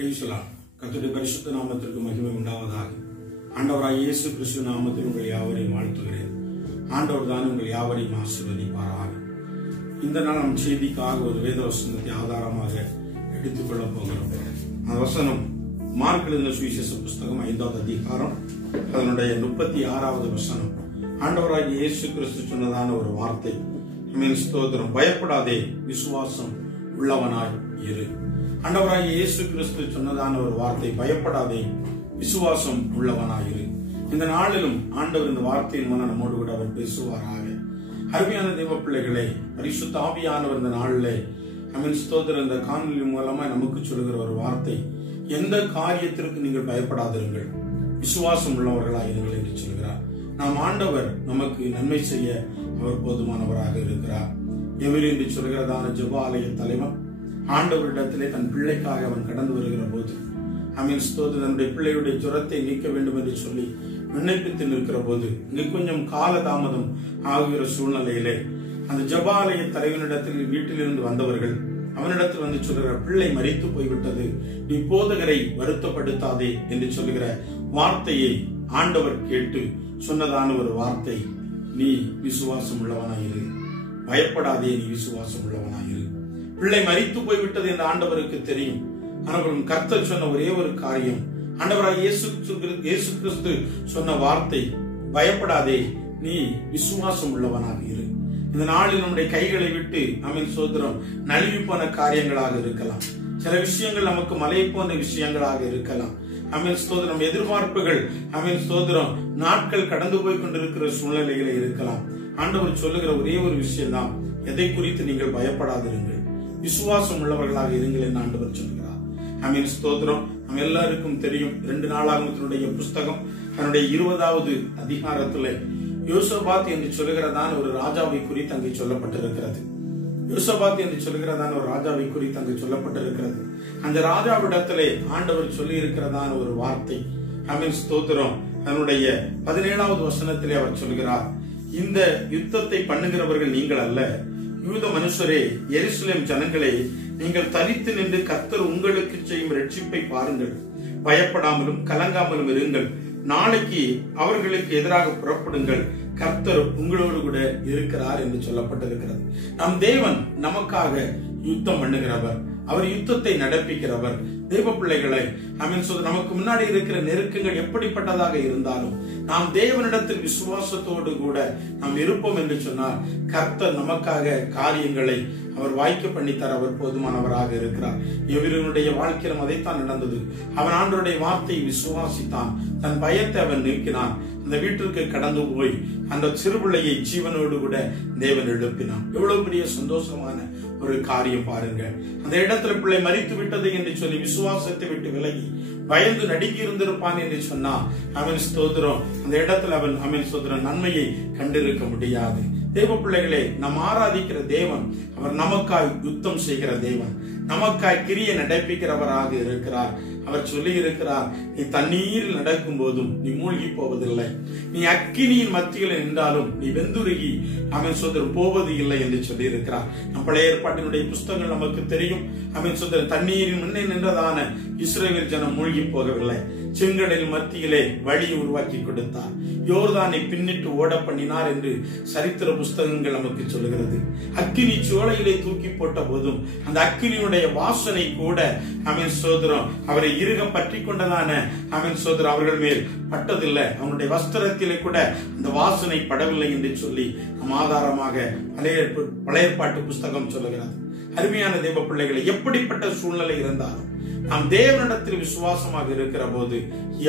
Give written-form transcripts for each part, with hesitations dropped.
கர்த்தருடைய பரிசுத்த நாமத்திற்கு மகிமை உண்டாவதாக. ஆண்டவராகிய இயேசு கிறிஸ்து நாமத்தில் உங்கள் யாவரையும் வாழ்த்துகிறேன். ஆண்டவர் தான் உங்கள் யாவரையும் ஆசீர்வதிப்பாராக. இந்த நாள் நம் செய்திக்காக ஒரு வேத வசனத்தை ஆதாரமாக எடுத்துக் கொள்ளப் போகிறோம். அந்த வசனம் மார்க் எழுதின சுவிசேஷ புஸ்தகம் 5வது அதிகாரம் அதனுடைய 36வது வசனம். ஆண்டவராகிய இயேசு கிறிஸ்து சொன்னதான ஒரு வார்த்தை, ஸ்தோத்திரம், பயப்படாதே, விசுவாசம் உள்ளவனாய் இரு. ஆண்டவராகிய இயேசு கிறிஸ்து சொன்னதான ஒரு வார்த்தை, பயப்படாதே, விசுவாசம் உள்ளவனாயிரு. இந்த நாளிலும் ஆண்டவர் இந்த வார்த்தையின் மூலம் நம்மோடு கூட அவர் பேசுவாராக. அருமையான தேவ பிள்ளைகளே, பரிசுத்த ஆவியானவர் இந்த நாளிலே ஸ்தோத்திரம் இந்த காணொலி மூலமா நமக்கு சொல்லுகிற ஒரு வார்த்தை, எந்த காரியத்திற்கு நீங்கள் பயப்படாதிருங்கள், விசுவாசம் உள்ளவர்களாயிருங்கள் என்று சொல்கிறார். நாம் ஆண்டவர் நமக்கு நன்மை செய்ய அவர் போதுமானவராக இருக்கிறார். எவரி என்று சொல்கிறதான ஜெப ஆலய தலைவன் ஆண்டவரிடத்திலே தன் பிள்ளைக்காக அவன் கடந்து வருகிற போது தன்னுடைய பிள்ளையுடைய ஜுரத்தை நீக்க வேண்டும் என்று சொல்லி விண்ணப்பித்து நிற்கிற போது இங்கு கொஞ்சம் காலதாமதம் ஆகிற சூழ்நிலையிலே அந்த ஜபாலய தலைவனிடத்தில் வீட்டிலிருந்து வந்தவர்கள் அவனிடத்தில் வந்து சொல்லுகிற, பிள்ளை மரித்து போய்விட்டது, நீ போதகரை வருத்தப்படுத்தாதே என்று சொல்லுகிற வார்த்தையை ஆண்டவர் கேட்டு சொன்னதான ஒரு வார்த்தை, நீ விசுவாசம் உள்ளவனாயிரு, பயப்படாதே, நீ விசுவாசம் உள்ளவனாயிரு. பிள்ளை மரித்து போய்விட்டது என்று ஆண்டவருக்கு தெரியும். ஆனால் கர்த்தர் சொன்ன ஒரே ஒரு காரியம், ஆண்டவராகிய இயேசு கிறிஸ்து சொன்ன வார்த்தை, பயப்படாதே, நீ விசுவாசம் உள்ளவனாக இரு. இந்த நாளில் நம்முடைய கைகளை விட்டு சோதரம் நழுவி போன காரியங்களாக இருக்கலாம், சில விஷயங்கள் நமக்கு மலை போன்ற விஷயங்களாக இருக்கலாம். ஸ்தோத்திரம், எதிர்பார்ப்புகள் ஸ்தோத்திரம் நாட்கள் கடந்து போய் கொண்டிருக்கிற சூழ்நிலைகளை இருக்கலாம். ஆண்டவர் சொல்லுகிற ஒரே ஒரு விஷயம் தான், எதை குறித்து நீங்கள் பயப்படாதிருங்கள், விசுவாசம் உள்ளவர்களாக இருங்கள் என்று ஆண்டவர் சொல்கிறார். ஸ்தோத்திரம், நம்ம எல்லாருக்கும் தெரியும், 2 நாளாகமத்தினுடைய புஸ்தகம் அதனுடைய 20வது அதிகாரத்துல யோசபாத் என்று சொல்லுகிறதான ஒரு ராஜாவை குறித்து அங்கே சொல்லப்பட்டிருக்கிறது. யோசபாத் என்று சொல்லுகிறதான ஒரு ராஜாவை குறித்து அங்கு சொல்லப்பட்டிருக்கிறது. அந்த ராஜாவிடத்திலே ஆண்டவர் சொல்லி இருக்கிறதான ஒரு வார்த்தை, ஸ்தோத்திரம், அதனுடைய 17வது வசனத்திலே அவர் சொல்கிறார், இந்த யுத்தத்தை பண்ணுகிறவர்கள் நீங்கள் அல்ல, யூத மனுஷரே, எருசலேம் ஜனங்களே, நீங்கள் தரித்து நின்று கர்த்தர் உங்களுக்கு செய்யும் ரட்சிப்பை பாருங்கள், பயப்படாமலும் கலங்காமலும் இருங்கள், நாளைக்கு அவர்களுக்கு எதிராக புறப்படுங்கள், கர்த்தர் உங்களோடு கூட இருக்கிறார் என்று சொல்லப்பட்டிருக்கிறது. நம் தேவன் நமக்காக யுத்தம் பண்ணுகிறவர், அவர் யுத்தத்தை நடப்பிக்கிறவர். தேவ பிள்ளைகளை நமக்கு முன்னாடி இருக்கிற நெருக்கங்கள் எப்படிப்பட்டதாக இருந்தாலும் நாம் தேவனிடத்தில் விசுவாசத்தோடு கூட நாம் இருப்போம் என்று சொன்னால் கர்த்தர் நமக்காக காரியங்களை அவர் வாய்க்க பண்ணித்தார். அவர் போதுமானவராக இருக்கிறார். எவருடைய வாழ்க்கையிலும் அதைத்தான் நடந்தது. அவன் ஆண்டவருடைய வார்த்தையை விசுவாசித்தான், தன் பயத்தை அவன் நீக்கினான், அந்த வீட்டிற்கு கடந்து போய் அந்த சிறுபிள்ளையை ஜீவனோடு கூட தேவன் எழுப்பினான். எவ்வளவு பெரிய சந்தோஷமான ஒரு காரியம் பாருங்க. அந்த இடத்துல பிள்ளை மரித்து விட்டது என்று சொல்லி விசுவாசத்தை விட்டு விலகி பயந்து நடுங்கி இருந்திருப்பான் என்று சொன்னா ஸ்தோத்திரம், அந்த இடத்துல அவன் ஸ்தோத்திரம் நன்மையை கண்டிருக்க முடியாது. தேவ பிள்ளைகளே, நாம் ஆராதிக்கிற தேவன் அவர் நமக்காய் யுத்தம் செய்கிற தேவன், நமக்காய் கிரியை நடப்பிக்கிறவராக இருக்கிறார். அவர் சொல்லி இருக்கிறார், நீ தண்ணீரில் நடக்கும் போதும் நீ மூழ்கி போவதில்லை, நீ அக்கினியின் மத்தியில் நின்றாலும் நீ வெந்துருகி சோதரன் போவது இல்லை என்று சொல்லி இருக்கிறார். நம் பழைய ஏற்பாட்டினுடைய புஸ்தகங்கள் நமக்கு தெரியும். சோதரன் தண்ணீரின் முன்னே நின்றதான இஸ்ரவேல் ஜனம் மூழ்கி போகவில்லை, செங்கடலின் மத்தியிலே வழியை உருவாக்கி கொடுத்தார், யோர்தானை பின்னிட்டு ஓட பண்ணினார் என்று சரித்திர புஸ்தகங்கள் நமக்கு சொல்லுகிறது. அக்கினி சோலையிலே தூக்கி போட்ட போதும் அந்த அக்கினியுடைய வாசனை கூட சோதரம் அவரை இறுக பற்றி கொண்டதான சோதரம் அவர்கள் மேல் பட்டதில்லை, அவனுடைய வஸ்திரத்திலே கூட அந்த வாசனை படவில்லை என்று சொல்லி நம் ஆதாரமாக பழைய ஏற்பாட்டு புஸ்தகம் சொல்லுகிறது. அருமையான தேவ பிள்ளைகளை, எப்படிப்பட்ட சூழ்நிலை இருந்தாலும் நாம் தேவனிடத்தில் விசுவாசமாக இருக்கிற போது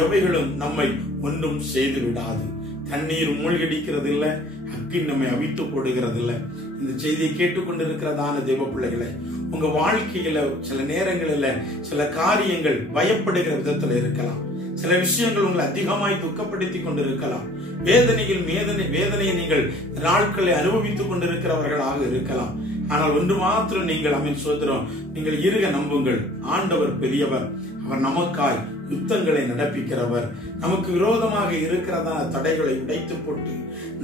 எவைகளும் நம்மை ஒன்றும் செய்து விடாது. தண்ணீர் மூழ்கடிக்கிறது இல்லை, அக்கினி நம்மை அவித்து போடுகிறது இல்லை. இந்த செய்தியை கேட்டுக்கொண்டிருக்கிறதான தேவ பிள்ளைகளை, உங்க வாழ்க்கையில சில நேரங்களில் சில காரியங்கள் பயப்படுகிற விதத்துல இருக்கலாம், சில விஷயங்கள் உங்களை அதிகமாய் துக்கப்படுத்தி கொண்டிருக்கலாம், வேதனையை நீங்கள் நாட்களை அனுபவித்துக் கொண்டிருக்கிறவர்களாக இருக்கலாம். ஆனால் ஒன்று மாத்திரம் நீங்கள் சோதரம், நீங்கள் இருக நம்புங்கள், ஆண்டவர் பெரியவர், அவர் நமக்காய் யுத்தங்களை நடப்பிக்கிறவர். நமக்கு விரோதமாக இருக்கிறதான தடைகளை உடைத்து போட்டு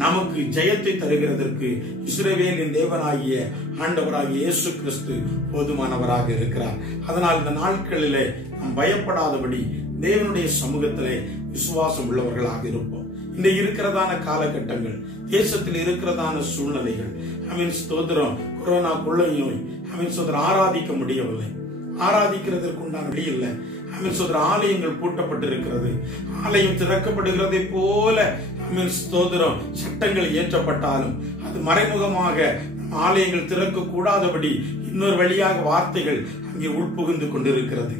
நமக்கு ஜெயத்தை தருகிறதற்கு இஸ்ரவேலின் தேவனாகிய ஆண்டவராகிய இயேசு கிறிஸ்து போதுமானவராக இருக்கிறார். அதனால் இந்த நாட்களிலே நாம் பயப்படாதபடி தேவனுடைய சமூகத்திலே விசுவாசம் உள்ளவர்களாக இருப்போம். இந்த இருக்கிறதான காலகட்டங்கள், தேசத்தில் இருக்கிறதான சூழ்நிலைகள், ஸ்தோத்திரம், கொரோனா கொள்ளை நோய், சோதரம் ஆராதிக்க முடியவில்லை, ஆராதிக்கிறதற்கு உண்டான வழி இல்லை. சோதரம் ஆலயங்கள் பூட்டப்பட்டிருக்கிறது, ஆலயம் திறக்கப்படுகிறதை போல ஸ்தோத்திரம் சட்டங்கள் இயற்றப்பட்டாலும் அது மறைமுகமாக ஆலயங்கள் திறக்க கூடாதபடி இன்னொரு வழியாக வார்த்தைகள் அங்கே உட்புகுந்து கொண்டிருக்கிறது.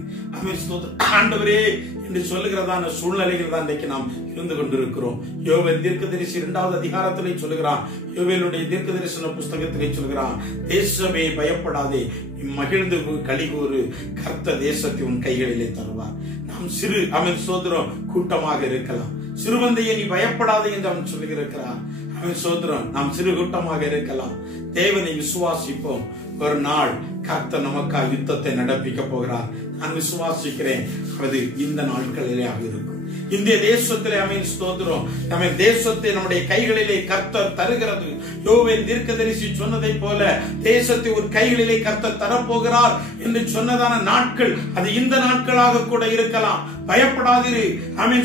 ஆண்டவரே என்று சொல்லுகிறதான சூழ்நிலைகள் தான் இன்றைக்கு நாம் இருந்து கொண்டிருக்கிறோம். யோவேல் தீர்க்கதரிசி 2வது அதிகாரத்திலே சொல்லுகிறான், யோவேலுடைய தீர்க்க தரிசன புஸ்தகத்திலே சொல்லுகிறான், தேசமே பயப்படாதே, மகிழ்ந்து கலிகூறு, கர்த்தர் தேசத்தை உன் கைகளிலே தருவார். நாம் சிறு சோதரம் கூட்டமாக இருக்கலாம், சிறுவந்தையை நீ பயப்படாதே என்று அவன் சொல்லியிருக்கிறான். சோதரம், நாம் சிறு கூட்டமாக இருக்கலாம், தேவனை விசுவாசிப்போம். ஒரு நாள் கர்த்தர் நமக்காக யுத்தத்தை நடப்பிக்க போகிறார். நான் விசுவாசிக்கிறேன், அது இந்த நாட்களிலே இருக்கும். இந்திய தேசத்திலே ஸ்தோத்திரம், தேசத்தை நம்முடைய கைகளிலே கர்த்தர் தருகிறது. யோவேல் தீர்க்கதரிசி சொன்னதை போல தேசத்தை ஒரு கைகளிலே கர்த்தர் தரப்போகிறார் என்று சொன்னதான நாட்கள் அது இந்த நாட்களாக கூட இருக்கலாம். பயப்படாதிரு.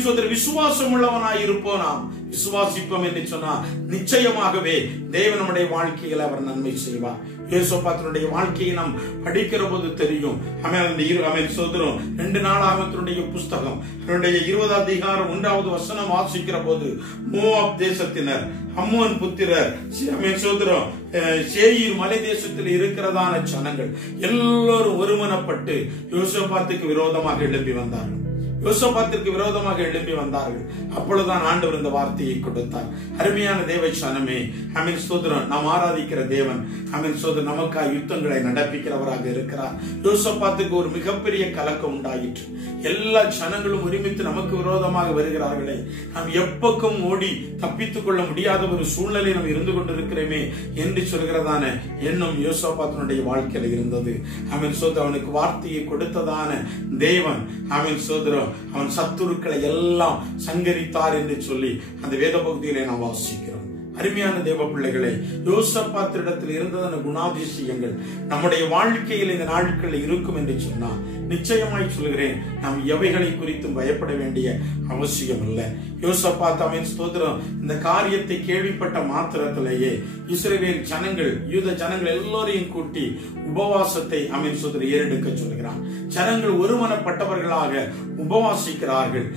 சோதரர், விசுவாசம் உள்ளவனாய் இருப்போம். நாம் விசுவாசிப்போம் என்று சொன்னால் நிச்சயமாகவே தேவன் நம்முடைய வாழ்க்கையில் அவர் நன்மை செய்வார். யோசபாத்தினுடைய வாழ்க்கையை நாம் படிக்கிற போது தெரியும். சோதரம் 2 நாளாகமத்தினுடைய புஸ்தகம் 20வது அதிகாரம் 1வது வசனம் வாசிக்கிற போது, மோவாப் தேசத்தினர், அம்மோன் புத்திரர், சோதரம் சேயீர் மலை தேசத்தில் இருக்கிறதான ஜனங்கள் எல்லோரும் ஒருமனப்பட்டு யோசபாத்துக்கு விரோதமாக எழுப்பி வந்தார்கள். யோசபாத்திற்கு விரோதமாக எழுப்பி வந்தார்கள். அப்பொழுதுதான் ஆண்டவர் இந்த வார்த்தையை கொடுத்தார். அருமையான தேவ சனமே, ஸ்தோத்திரம், நாம் ஆராதிக்கிற தேவன் சோதரர் நமக்காக யுத்தங்களை நடப்பிக்கிறவராக இருக்கிறார். யோசபாத்துக்கு ஒரு மிகப்பெரிய கலக்கம் உண்டாயிற்று. எல்லா ஜனங்களும் ஒருமித்து நமக்கு விரோதமாக வருகிறார்களே, நாம் எப்பக்கம் ஓடி தப்பித்துக் கொள்ள முடியாத ஒரு சூழ்நிலை நாம் இருந்து கொண்டிருக்கிறோமே என்று சொல்கிறதான எண்ணம் யோசபாத்தினுடைய வாழ்க்கையில இருந்தது. சோதரர் அவனுக்கு வார்த்தையை கொடுத்ததான தேவன் சோதரம் அவன் சத்துருக்களை எல்லாம் சங்கரித்தார் என்று சொல்லி அந்த வேத பகுதியிலே நாம் வாசிக்கிறோம். அருமையான தேவ பிள்ளைகளை, யோசபாத்திரிடத்தில் இருந்ததான குணாதிசயங்கள் நம்முடைய வாழ்க்கையில் இந்த நாட்களில் இருக்கும் என்று சொன்னால் நிச்சயமாய் சொல்கிறேன், நாம் எவைகளை குறித்தும் பயப்பட வேண்டிய அவசியம் இல்லை. யோசபாத் ஸ்தோத்திரம் இந்த காரியத்தை கேள்விப்பட்ட மாத்திரத்திலேயே இஸ்ரவேல் ஜனங்கள், யூத ஜனங்கள் எல்லோரையும் கூட்டி உபவாசத்தை சோதரர் ஏறெடுக்க சொல்கிறான். ஜனங்கள் ஒருமனப்பட்டவர்களாக உபவாசிக்கிறார்கள்.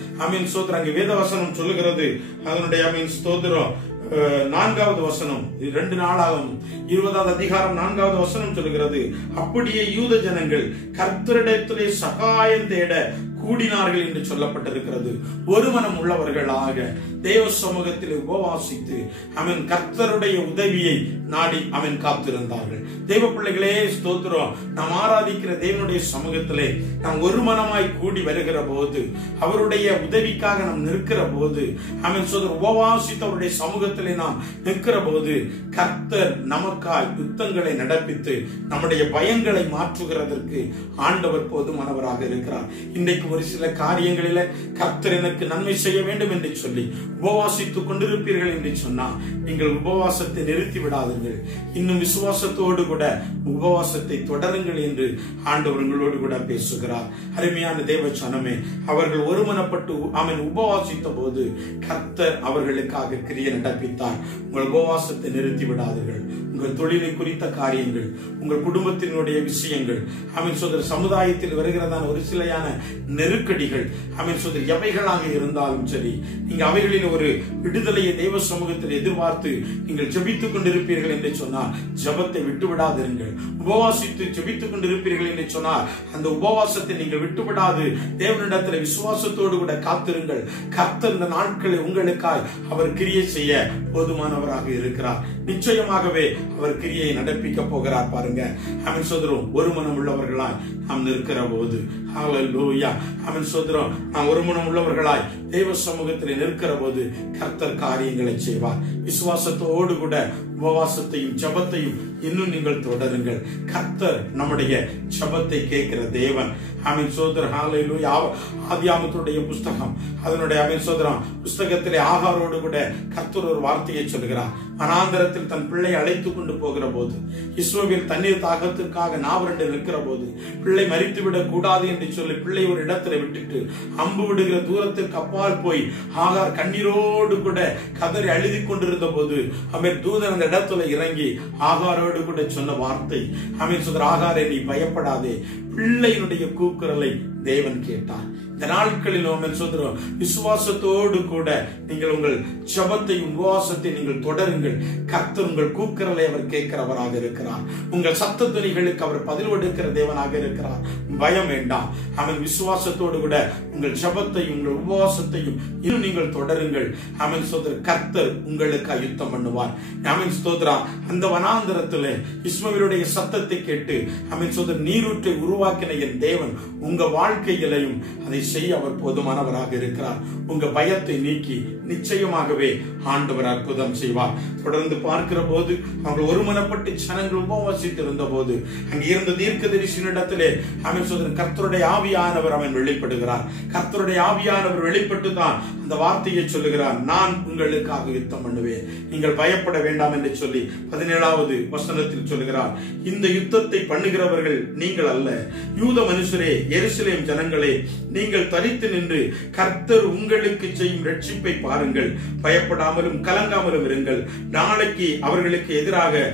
சோதரர் அங்கே வேதவசனம் சொல்லுகிறது, அதனுடைய ஸ்தோத்திரம் 4வது வசனம், 2 நாளாகும் 20வது அதிகாரம் 4வது வசனம் சொல்கிறது, அப்படியே யூத ஜனங்கள் கர்த்தரிடத்திலே சகாயம் தேட கூடினார்கள் என்று சொல்லப்பட்டிருக்கிறது. ஒரு மனம் உள்ளவர்களாக தேவ சமூகத்தில் உபவாசித்து கர்த்தருடைய உதவியை நாடி காத்திருந்தார்கள். தேவ பிள்ளைகளே ஸ்தோத்திரம், நாம் ஆராதிக்கிற தேவனுடைய சமூகத்திலே நாம் ஒரு மனமாய் கூடி வருகிற போது, அவருடைய உதவிக்காக நாம் நிற்கிற போது, சோதரர் உபவாசித்து அவருடைய சமூகத்திலே நாம் நிற்கிற போது கர்த்தர் நமக்காய் யுத்தங்களை நடப்பித்து நம்முடைய பயங்களை மாற்றுகிறதற்கு ஆண்டவர் போதுமானவராக இருக்கிறார். இன்றைக்கு ஒரு சில காரியங்களில கர்த்தர் எனக்கு நன்மை செய்ய வேண்டும் என்று சொல்லி உபவாசித்துக் கொண்டிருப்பீர்கள் என்று சொன்னா, நீங்கள் உபவாசத்தை நிறுத்தி விடாதீர்கள். இன்னும் விசுவாசத்தோடு கூட உபவாசத்தை தொடருங்கள் என்று ஆண்டவர் உங்களோடு கூட பேசுகிறார். அருமையான தேவ சனமே, அவர்கள் ஒருமனப்பட்டு உபவாசித்த போது கர்த்தர் அவர்களுக்காக கிரியை நடப்பித்தார். உங்கள் உபவாசத்தை நிறுத்தி விடாதீர்கள். உங்கள் தொழிலை குறித்த காரியங்கள், உங்கள் குடும்பத்தினுடைய விஷயங்கள், சோதரர் சமுதாயத்தில் வருகிறதான ஒரு சிலையான நெருக்கடிகள், சோதரர் எவைகளாக இருந்தாலும் சரி, நீங்க அவைகளில் ஒரு விடுதலையை தெய்வ சமூகத்தில் எதிர்பார்த்து நீங்கள் ஜெபித்துக் கொண்டிருப்பீர்கள் என்று சொன்னால் ஜெபத்தை விட்டுவிடாதிருங்கள். உபவாசித்து ஜெபித்துக் கொண்டிருப்பீர்கள் என்று சொன்னால் அந்த உபவாசத்தை நீங்கள் விட்டுவிடாது தேவனிடத்தில் விசுவாசத்தோடு கூட காத்திருங்கள். கர்த்தர் இந்த நாட்களை உங்களுக்காய் அவர் கிரியை செய்ய போதுமானவராக இருக்கிறார். நிச்சயமாகவே அவர் கிரியை நடப்பிக்க போகிறார். பாருங்க, சோதரம் ஒரு மனம் உள்ளவர்களாய் நாம் நிற்கிற போது, ஹல்லேலூயா, சோதரம் நாம் ஒரு மனம் உள்ளவர்களாய் தெய்வ சமூகத்தில் நிற்கிற போது கர்த்தர் காரியங்களை செய்வார். விசுவாசத்தோடு கூட உபவாசத்தையும் ஜபத்தையும் இன்னும் நீங்கள் தொடருங்கள். கர்த்தர் நம்முடைய ஜபத்தை கேட்கிற தேவன். ஆமென் சோதரர். ஹல்லேலூயா. ஆதியாகமத்துடைய புஸ்தகம் அதனுடைய ஆமென் சோதரம் புஸ்தகத்திலே ஆகாரோடு கூட கர்த்தர் ஒரு வார்த்தையை சொல்கிறார். வனாந்தரத்தில் தன் பிள்ளை அழைத்து கொண்டு போகிற போது, இஸ்ரவேல் தண்ணீர் தாகத்திற்காக நாவரண்டு நிற்கிற போது, பிள்ளை மரித்து விடக் கூடாது என்று சொல்லி பிள்ளை ஒரு இடத்துல விட்டுட்டு அம்பு விடுகிற தூரத்திற்கு அப்பால் போய் ஆகார் கண்ணீரோடு கூட கதறி அழுதி கொண்டிருந்த போது அவன் தூதன் அந்த இடத்துல இறங்கி ஆகாரோடு கூட சொன்ன வார்த்தை, ஆமென் சோதரர், ஆகாரே நீ பயப்படாதே, பிள்ளையினுடைய கூக்குரலை தேவன் கேட்டார். இந்த நாட்களில் ஆமென் சோதரர், விசுவாசத்தோடு கூட நீங்கள் உங்கள் ஜபத்தையும் உபவாசத்தை நீங்கள் தொடருங்கள். கர்த்தர் உங்கள் கூக்குரலை அவர் கேட்கிறவராக இருக்கிறார். உங்கள் சத்த துணிகளுக்கு அவர் பதில் கொடுக்கிற தேவனாக இருக்கிறார். பயம் வேண்டாம். அவன் விசுவாசத்தோடு கூட உங்கள் ஜபத்தையும் உங்கள் உபவாசத்தையும் இன்னும் நீங்கள் தொடருங்கள். ஆமென் சோதரர், கர்த்தர் உங்களுக்கு யுத்தம் பண்ணுவார். ஆமென் ஸ்தோத்ரா. அந்த வனாந்தரத்திலே இஸ்மவேலுடைய சத்தத்தை கேட்டு ஆமென் சோதரர் நீரூற்றை உருவாக்கின என் தேவன் உங்க வாழ்க்கையிலையும் அதை செய்ய அவர் போதுமானவராக இருக்கிறார். உங்க பயத்தை நீக்கி நிச்சயமாகவே ஆண்டவர் அற்புதம் செய்வார். தொடர்ந்து பார்க்கிற போது அவர்கள் ஒருமனப்பட்டு ஜனங்கள் உபவாசித்து இருந்த போது அங்கே இருந்த தீர்க்கதரிசியினிடத்திலே ஆமென் சோதரர் கர்த்தருடைய ஆவியானவர் அவன் வெளிப்படுகிறார். கர்த்தருடைய ஆவியானவர் வெளிப்பட்டு தான் அந்த வார்த்தையை சொல்லுகிறார், நான் உங்களுக்காக யுத்தம் பண்ணுவேன், நீங்கள் பயப்பட வேண்டாம் என்று சொல்லி 17வது வசனத்தில் சொல்லுகிறார். இந்த யுத்தத்தை பண்ணுகிறவர்கள் நீங்கள் அல்ல, யூத மனுஷரே, எருசலேம் ஜனங்களே, நீங்கள் தரித்து நின்று கர்த்தர் உங்களுக்கு செய்யும் ரட்சிப்பை பாருங்கள், பயப்படாமலும் கலங்காமலும் இருங்கள், நாளைக்கு அவர்களுக்கு எதிராக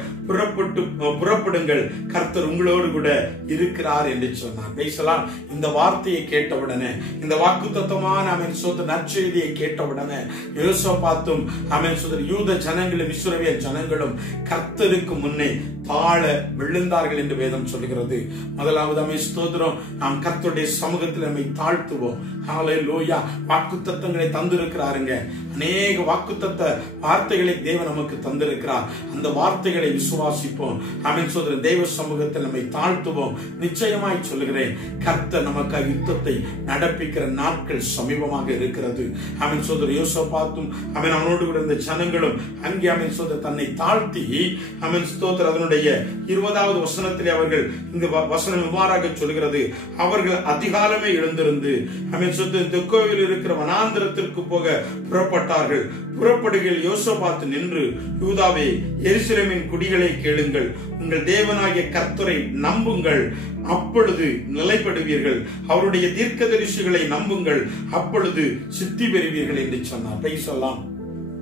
புறப்படுங்கள், கர்த்தர் உங்களோடு கூட இருக்கிறார் என்று சொன்னார். பேசலாம். இந்த வார்த்தையை கேட்டவுடனே, இந்த வாக்குத்தத்தமான ஆமென் சோதரர் நற்செய்தியை கேட்டவுடனே யோசபாத்தும் ஆமென் சோதரர் யூத ஜனங்களும் இஸ்ரவேல் ஜனங்களும் கர்த்தருக்கு முன்னே தாழ விழுந்தார்கள் என்று வேதம் சொல்கிறது. முதலாவது ஆமென் ஸ்தோத்திரம், நாம் கர்த்தருடைய சமூகத்தில் நம்மை தாழ்த்துவோம். ஹல்லேலூயா. வாக்குத்தத்தங்களை தந்திருக்கிறாருங்க. அநேக வாக்குத்தத்த வார்த்தைகளை தேவன் நமக்கு தந்திருக்கிறார். அந்த வார்த்தைகளை விசுவாசிப்போம். ஆமென் சோதரர், தேவ சமூகத்தில் நம்மை தாழ்த்துவோம். நிச்சயமாய் சொல்லுகிறேன், கர்த்தர் நமக்கு யுத்தத்தை நடப்பிக்கிற நாட்கள் சமீபமாக இருக்கிறது. ஆமென் சோதரர் யோசபாத்தும் ஆமென் அவனோடு கூட இருந்த ஜனங்களும் அங்கே ஆமென் சோதரர் தன்னை தாழ்த்தி ஆமென் ஸ்தோத்திரம் அதனுடைய 20வது வசனத்திலே அவர்கள் இந்த வசனம் இவ்வாறாக சொல்கிறது, அவர்கள் அதிகாலமே எழுந்திருந்து ஆமென் சோதரர் தெக்கோவில் இருக்கிற வனாந்தரத்திற்கு போக புறப்பட்டார்கள். புறப்படுகையில் யோசபாத் நின்று, யூதாவே, எருசலேமின் குடிகளை கேளுங்கள், உங்கள் தேவனாகிய கர்த்தரை நம்புங்கள், அப்பொழுது நிலைப்படுவீர்கள், அவருடைய தீர்க்கதரிசிகளை நம்புங்கள், அப்பொழுது சித்தி பெறுவீர்கள் என்று சொன்னார். பேசலாம்.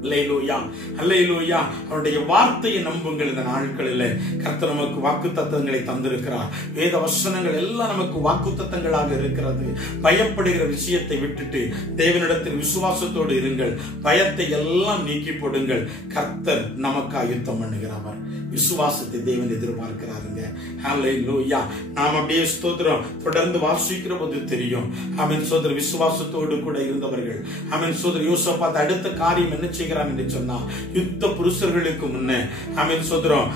அல்லேலூயா, அல்லேலூயா. அவருடைய வார்த்தையை நம்புங்கள். இந்த நாட்களில் கர்த்தர் நமக்கு வாக்குத்தத்தங்களை தந்திருக்கிறார். வேத வசனங்கள் எல்லாம் நமக்கு வாக்குத்தத்தங்களாக இருக்கிறது. பயப்படுகிற விஷயத்தை விட்டுட்டு தேவனிடத்தில் விசுவாசத்தோடு இருங்கள். பயத்தை எல்லாம் நீக்கி போடுங்கள். கர்த்தர் நமக்கு யுத்தம் பண்ணுகிறவர். விசுவாசத்தை தேவன் எதிர்பார்க்கிறாருங்க. ஹல்லேலூயா. நாம் அப்படியே ஸ்தோத்திரம் தொடர்ந்து வாசிக்கிற போது தெரியும். ஆமென் சோதரர் விசுவாசத்தோடு கூட இருந்தவர்கள். ஆமென் சோதரர் யோசபாத் அடுத்த காரியம் என்ன செய்கிறான் என்று சொன்னா, யுத்த புருஷர்களுக்கு முன்னே ஆமென் சோதரம்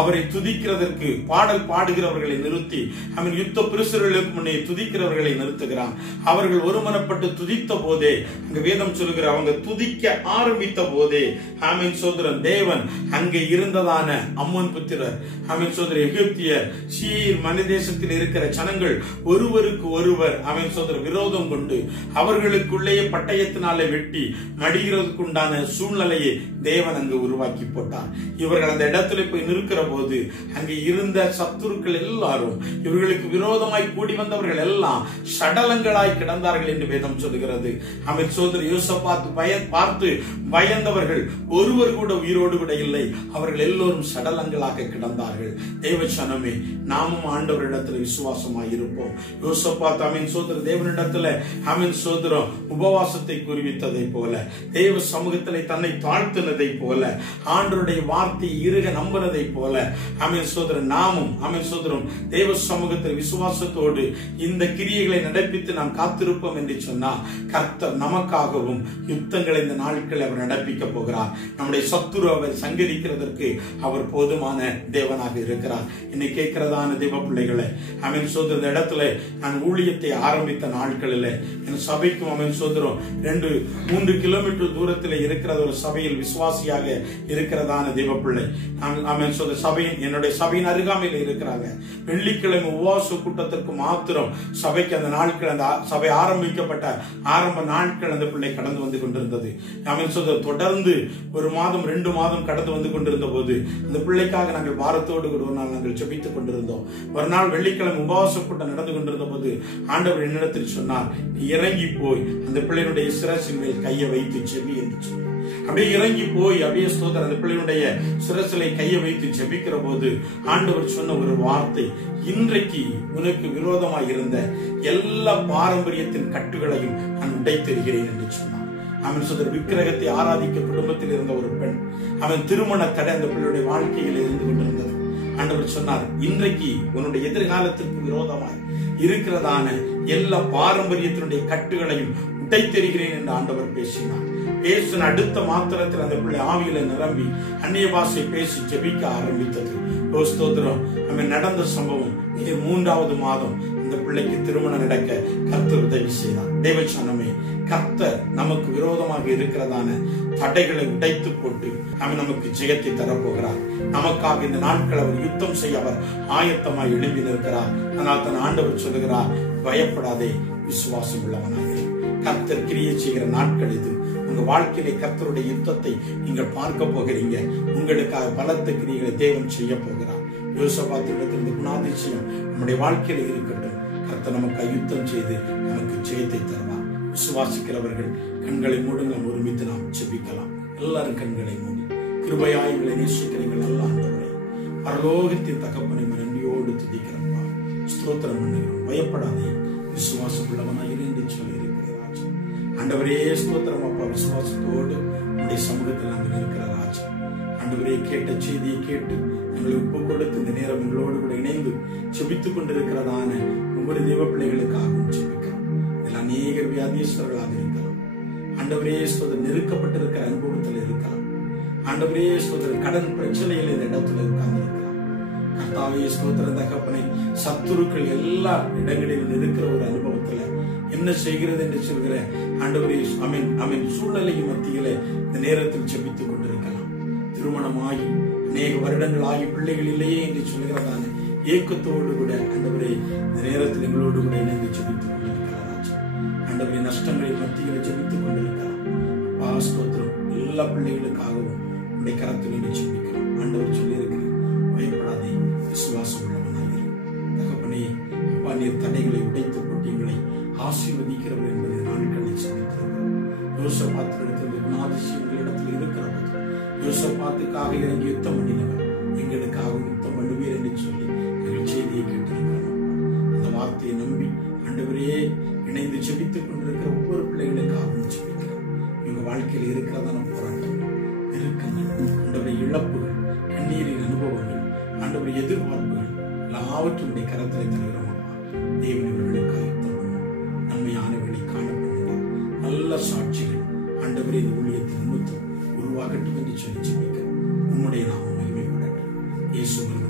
அவரை துதிக்கிறதற்கு பாடல் பாடுகிறவர்களை நிறுத்தி ஆமென் யுத்த புருஷர்களுக்கு முன்னே துதிக்கிறவர்களை நிறுத்துகிறான். அவர்கள் ஒருமனப்பட்டு துதித்த போதே அங்க வேதம் சொல்லுகிற அவங்க துதிக்க ஆரம்பித்த போதே ஆமென் சோதரன் தேவன் அங்கே இருந்ததான அம்மோன் புத்திரர் ஆமென் சோதரர் எகிப்தியர் சீர் மனிதேசத்தில் இருக்கிற ஜனங்கள் ஒருவருக்கு ஒருவர் ஆமென் சோதரர் விரோதம் கொண்டு அவர்களுக்குள்ளேயே பட்டயத்தினாலே வெட்டி மடிகிறதுக்கு உண்டான சூழ்நிலையை தேவன் அங்கு உருவாக்கி போட்டார். இவர்கள் அந்த இடத்துல போய் நிற்கிற போது அங்கே இருந்த சத்துருக்கள் எல்லாரும் இவர்களுக்கு விரோதமாய் கூடி வந்தவர்கள் எல்லாம் சடலங்களாய் கிடந்தார்கள் என்று வேதம் சொல்லுகிறது. ஆமென் சோதரர் யோசபாத் பார்த்து பயந்தவர்கள் ஒருவர் கூட உயிரோடு கூட இல்லை. அவர்கள் எல்லோரும் சடலங்களாக கிடந்தார்கள். தேவச்சனமே, நாமும் ஆண்டவரிடத்தில் விசுவாசமாய் இருப்போம். யோசபாத் ஆமென் சோதரர் தேவனிடத்துல ஆமென் சோதரம் உபவாசத்தை குறிவித்ததை போல, தேவ சமூகத்திலே தன்னை தாழ்த்தினதை போல, ஆண்டவருடைய வார்த்தையை இருக நம்பினதை போல ஆமென் சோதரன் நாமும் ஆமென் சோதரம் தேவ சமூகத்தில் விசுவாசத்தோடு இந்த கிரியைகளை நடப்பித்து நாம் காத்திருப்போம் என்று சொன்னா கர்த்தர் நமக்காகவும் யுத்தங்களை இந்த நாட்களில் அவர் நடப்பிக்க போகிறார். நம்முடைய சத்துரு அவர் சங்கரிக்கிறதற்கு அவர் போதுமான தேவனாக இருக்கிறார். என்னை கேட்கிறதான தேவ பிள்ளைகளை அவன் சோதர இடத்துல நான் ஊழியத்தை ஆரம்பித்த நாட்களில் என் சபைக்கும் அவன் சோதரம் 2-3 கிலோமீட்டர் தூரத்தில் இருக்கிற ஒரு சபையில் விசுவாசியாக இருக்கிறதான தேவ பிள்ளை அவன் சோதர சபையின் என்னுடைய சபையின் அருகாமையில் இருக்கிறாங்க. வெள்ளிக்கிழமை உபவாச கூட்டத்திற்கு மாத்திரம் சபைக்கு அந்த நாட்கள் அந்த சபை ஆரம்பிக்கப்பட்ட ஆரம்ப நாட்கள் அந்த பிள்ளை கடந்து வந்து கொண்டிருந்தது. அவன் சோதர தொடர்ந்து 1 மாதம் 2 மாதம் கடந்து வந்து கொண்டிருந்த போது அந்த பிள்ளைக்காக நாங்கள் பாரத்தோடு கூட ஒரு நாள் நாங்கள் ஜெபித்துக் கொண்டிருந்தோம். ஒரு நாள் வெள்ளிக்கிழமை உபவாச கூட்டம் நடந்து கொண்டிருந்த போது ஆண்டவர் என்னிடத்தில் சொன்னார், இறங்கி போய் அந்த பிள்ளையினுடைய சிரசின் மேல் கையை வைத்து ஜெபி என்று சொன்னார். அப்படியே இறங்கி போய் அப்படியே ஸ்தோத்திரம் அந்த பிள்ளையினுடைய சிரசிலை கையை வைத்து ஜெபிக்கிற போது ஆண்டவர் சொன்ன ஒரு வார்த்தை, இன்றைக்கு உனக்கு விரோதமாய் இருந்த எல்லா பாரம்பரியத்தின் கட்டுகளையும் நான் உடைத்தெறிகிறேன் என்று சொன்னார். அவன் சொல்ற விக்கிரகத்தை ஆராதிக்க குடும்பத்தில் இருந்த ஒரு பெண், அவன் திருமண தடை அந்த பிள்ளையுடைய வாழ்க்கையில் இருந்து கொண்டிருந்தது. ஆண்டவர் சொன்னார், இன்றைக்கு உன்னுடைய எதிர்காலத்திற்கு விரோதமாய் இருக்கிறதான எல்லா பாரம்பரியத்தினுடைய கட்டுகளையும் உடைத்தெறிகிறேன் என்று ஆண்டவர் பேசினார். பேசின அடுத்த மாத்திரத்தில் அந்த பிள்ளை ஆவியில நிரம்பி அந்நிய பாஷை பேசி ஜெபிக்க ஆரம்பித்தது. ஸ்தோத்திரம். அவன் நடந்த சம்பவம் 3வது மாதம் அந்த பிள்ளைக்கு திருமணம் நடக்க கர்த்தர் உதவி செய்தார். தேவச்சனமே, கர்த்தர் நமக்கு விரோதமாக இருக்கிறதான தடைகளை உடைத்து போட்டு அவன் நமக்கு ஜெயத்தை தரப்போகிறார். நமக்காக இந்த நாட்கள் அவர் யுத்தம் செய்ய அவர் ஆயத்தமாய் எழுப்பி நிற்கிறார். அதனால் தன் ஆண்டவர் சொல்லுகிறார், பயப்படாதே, விசுவாசம் உள்ளவனாக. கர்த்தர் கிரியை செய்கிற நாட்கள் இது. உங்க வாழ்க்கையிலே கர்த்தருடைய யுத்தத்தை நீங்கள் பார்க்க போகிறீங்க. உங்களுக்காக பலத்த கிரியைகளை தேவன் செய்ய போகிறார். யோசபாத்திடத்திலிருந்து குணாதிசயம் நம்முடைய வாழ்க்கையில இருக்கட்டும். கர்த்தர் நமக்கு யுத்தம் செய்து நமக்கு ஜெயத்தை தருவார். விசுவாசிக்கிறவர்கள் கண்களை மூடுங்கள், ஒருமித்து நாம் ஜெபிக்கலாம். எல்லாரும் கண்களை மூடி கிருபையாய்களை நேசிக்கிறீர்கள். நல்ல ஆண்டவரே, பரலோகத்தின் தகப்பனை நன்றியோடு துதிக்கிறப்பா, ஸ்தோத்திரம் பண்ணுகிறோம். பயப்படாதே, விசுவாசம் உள்ளவனாய் என்று சொல்லி இருக்கிறார். ஆண்டவரே ஸ்தோத்திரம் அப்பா, விசுவாசத்தோடு உடைய சமூகத்தில் நாங்கள் இருக்கிற ராஜா. ஆண்டவரே, கேட்ட செய்தியை கேட்டு எங்களை ஒப்பு கொடுத்து இந்த நேரம் எங்களோடு கூட இணைந்து செபித்துக் கொண்டிருக்கிறதான ஒவ்வொரு தேவ பிள்ளைகளுக்காகவும் செபிக்கிறோம். இதில் அநேகர் வியாதீஸ்வரர்களாக இருக்கலாம். ஆண்டவரே ஸ்தோத்திரம், நெருக்கப்பட்டிருக்கிற அனுபவத்தில் இருக்கலாம். ஆண்டவரே ஸ்தோத்திரம், கடன் பிரச்சனையில் இந்த இடத்துல இருக்காங்க இருக்கலாம். கர்த்தாவே ஸ்தோத்திரம் தகப்பனை, சத்துருக்கள் எல்லா இடங்களிலும் இருக்கிற ஒரு அனுபவத்துல என்ன செய்கிறது என்று சொல்கிற ஆண்டவரே அமீன் சூழ்நிலையின் மத்தியில இந்த நேரத்தில் ஜெபித்துக் கொண்டிருக்கலாம். திருமணமாகி அநேக வருடங்கள் ஆகி பிள்ளைகள் இல்லையே என்று சொல்கிறதான ஏக்கத்தோடு கூட ஆண்டவரே இந்த நேரத்தில் எங்களோடு கூட இணைந்து ஜெபித்துக் கொண்டிருக்கிறார். ஆண்டவரே, நஷ்டங்களின் மத்தியில ஜெபித்துக் கொண்டிருக்கலாம். ஸ்தோத்திரம், எல்லா பிள்ளைகளுக்காகவும் உடைய கரத்தில் என்று ஜெபிக்கிறோம். ஆண்டவர் சொல்லி இருக்கிறேன், பயப்படாதே, விசுவாசம் உள்ளவனாக. தகப்பனே அப்பா, நீர் தடைகளை உடைத்து போட்டியங்களை ஆசீர்வதிக்கிறவர் என்பதை நாட்களை சிந்தித்திருக்கிறோம். யோசபாத்திடத்தில் குணாதிசயங்களிடத்தில் இருக்கிறவர். யோசபாத்துக்காக இறங்கி யுத்தம் பண்ணினவர் எங்களுக்காக யுத்தம் பண்ணுவீர் என்று சொல்லி எங்கள் செய்தியை கேட்டிருக்கிறோம். அந்த வார்த்தையை நம்பி ஆண்டவரையே இணைந்து ஜெபித்துக் கொண்டிருக்கிற ஒவ்வொரு பிள்ளைகளுக்காகவும் ஜெபிக்கிறோம். இவங்க வாழ்க்கையில் இருக்கிறதான போராட்டம், நெருக்கங்கள், ஆண்டவரை இழப்புகள், கண்ணீரின் அனுபவங்கள், ஆண்டவரை எதிர்பார்ப்புகள் எல்லாவற்றுடைய கரத்திலே தருகிறோம். தேவன் இவர்களுக்காக நன்மையானவர்களை காணப்படுங்க. நல்ல சாட்சிகள் ஆண்டவரே இந்த ஊழியத்தின் நிமித்தம் உருவாகட்டும் என்று சொல்லி ஜெபிக்கிறோம். உம்முடைய நாமம் மகிமைப்படட்டும். இயேசுவின்